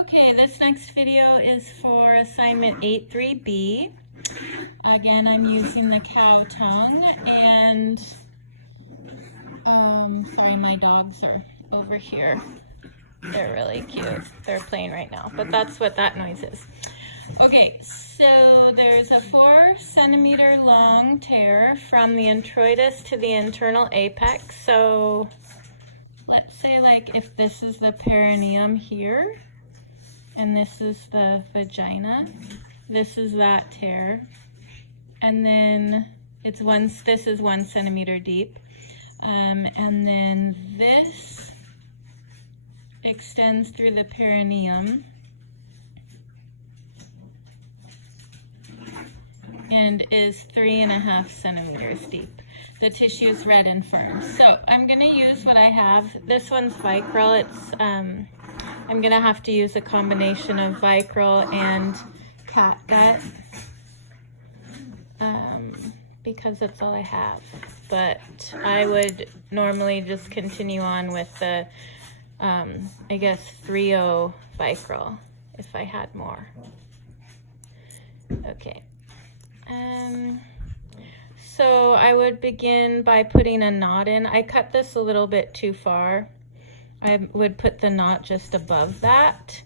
Okay, this next video is for assignment 8.3b. Again, I'm using the cow tongue, and sorry, my dogs are over here. They're really cute. They're playing right now, but that's what that noise is. Okay, so there's a 4 centimeter long tear from the introitus to the internal apex. So let's say, like, if this is the perineum here, and this is the vagina, this is that tear, and then this is 1 centimeter deep, and then this extends through the perineum and is 3.5 centimeters deep. The tissue is red and firm. So I'm gonna use what I have. This one's Vicryl. I'm gonna have to use a combination of Vicryl and catgut because that's all I have. But I would normally just continue on with the, I guess, 3.0 Vicryl if I had more. Okay. So I would begin by putting a knot in. I cut this a little bit too far. I would put the knot just above that,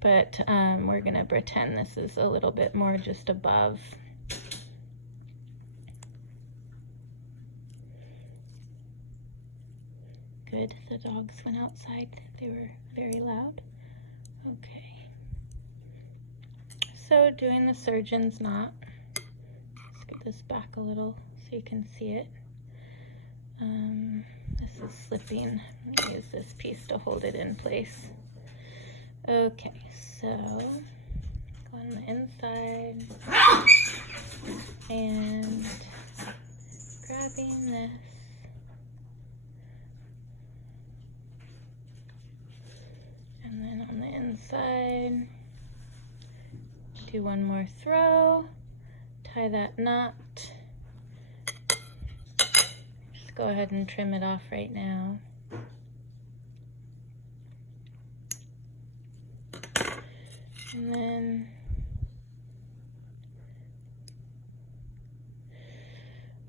but we're gonna pretend this is a little bit more just above. Good, the dogs went outside. They were very loud. Okay. So doing the surgeon's knot. Let's get this back a little so you can see it. This is slipping. I'm gonna use this piece to hold it in place. Okay, so go on the inside and grabbing this. And then on the inside, do one more throw, tie that knot. Just go ahead and trim it off right now. And then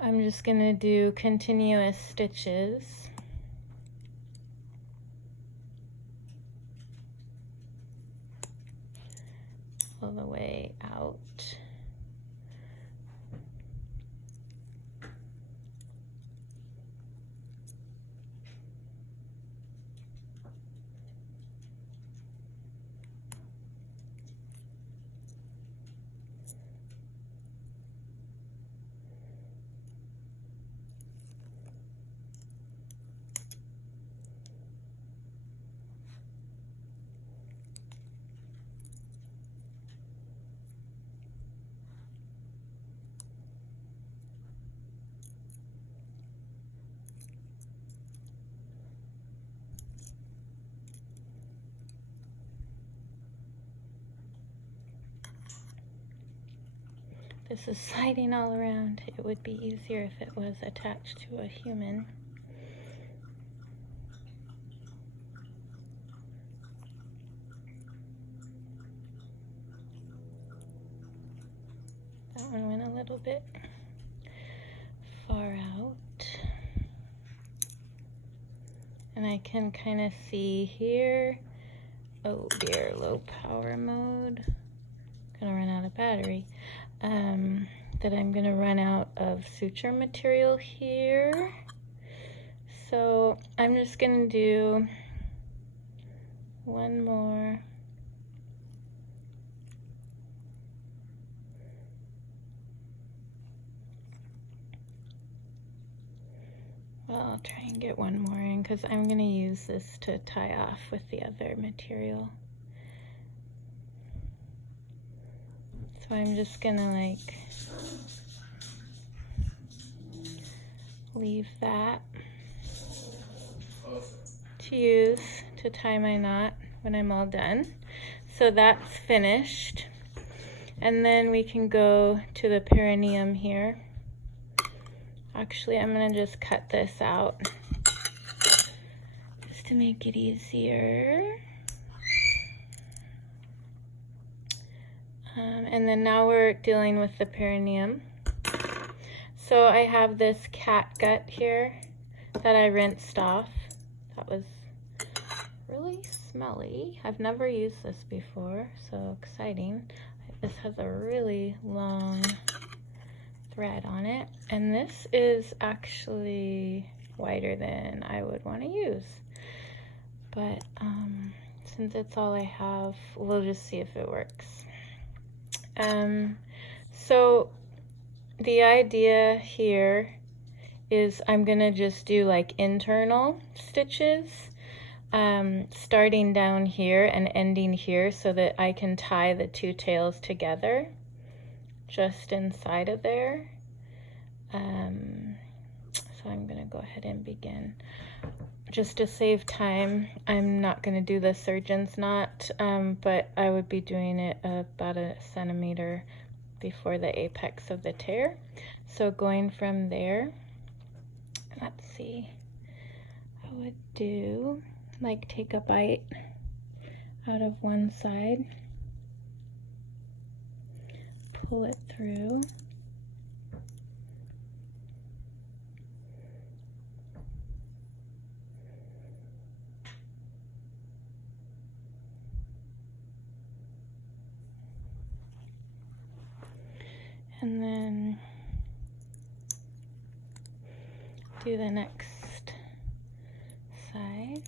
I'm just gonna do continuous stitches all the way out. This is sliding all around. It would be easier if it was attached to a human. That one went a little bit far out. And I can kind of see here, oh dear, low power mode. Gonna run out of battery. That I'm gonna run out of suture material here. So I'm just gonna do one more. Well, I'll try and get one more in because I'm gonna use this to tie off with the other material. So I'm just gonna like leave that to use to tie my knot when I'm all done. So that's finished. And then we can go to the perineum here. Actually, I'm gonna just cut this out just to make it easier. And then now we're dealing with the perineum. So I have this cat gut here that I rinsed off. That was really smelly. I've never used this before, so exciting. This has a really long thread on it, and this is actually wider than I would want to use. But since it's all I have, we'll just see if it works. So the idea here is I'm gonna just do like internal stitches, starting down here and ending here so that I can tie the two tails together just inside of there. So I'm gonna go ahead and begin. Just to save time, I'm not gonna do the surgeon's knot, but I would be doing it about 1 centimeter before the apex of the tear. So going from there, let's see, I would do, like, take a bite out of one side, pull it through, and then do the next side.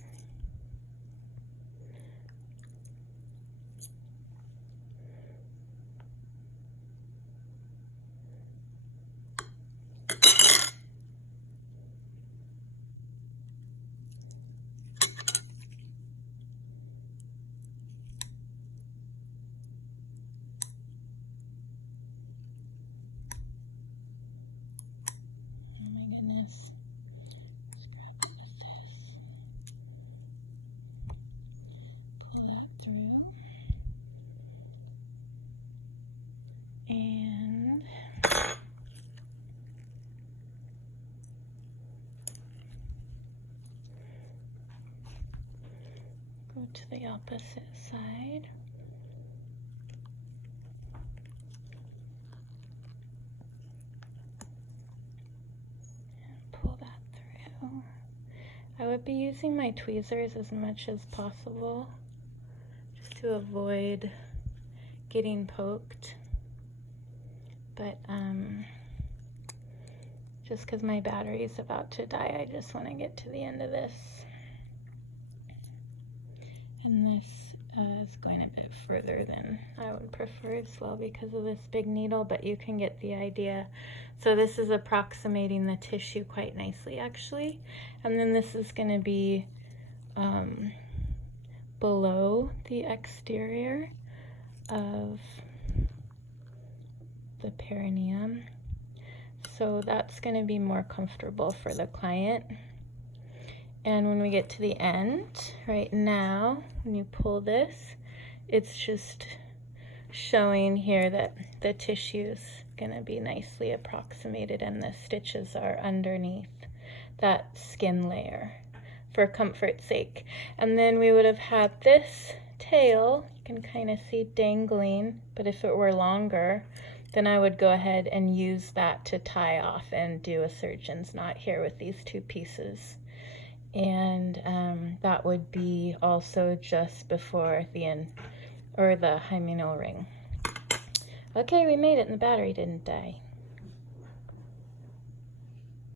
And go to the opposite side. And pull that through. I would be using my tweezers as much as possible just to avoid getting poked. But just because my battery is about to die, I just want to get to the end of this. And this is going a bit further than I would prefer as well because of this big needle, but you can get the idea. So this is approximating the tissue quite nicely, actually. And then this is going to be below the exterior of the perineum, so that's going to be more comfortable for the client. And when we get to the end, right now, when you pull this, it's just showing here that the tissue is going to be nicely approximated and the stitches are underneath that skin layer for comfort's sake. And then we would have had this tail, you can kind of see dangling, but if it were longer, then I would go ahead and use that to tie off and do a surgeon's knot here with these two pieces. And that would be also just before the end, or the hymenal ring. Okay, we made it and the battery didn't die.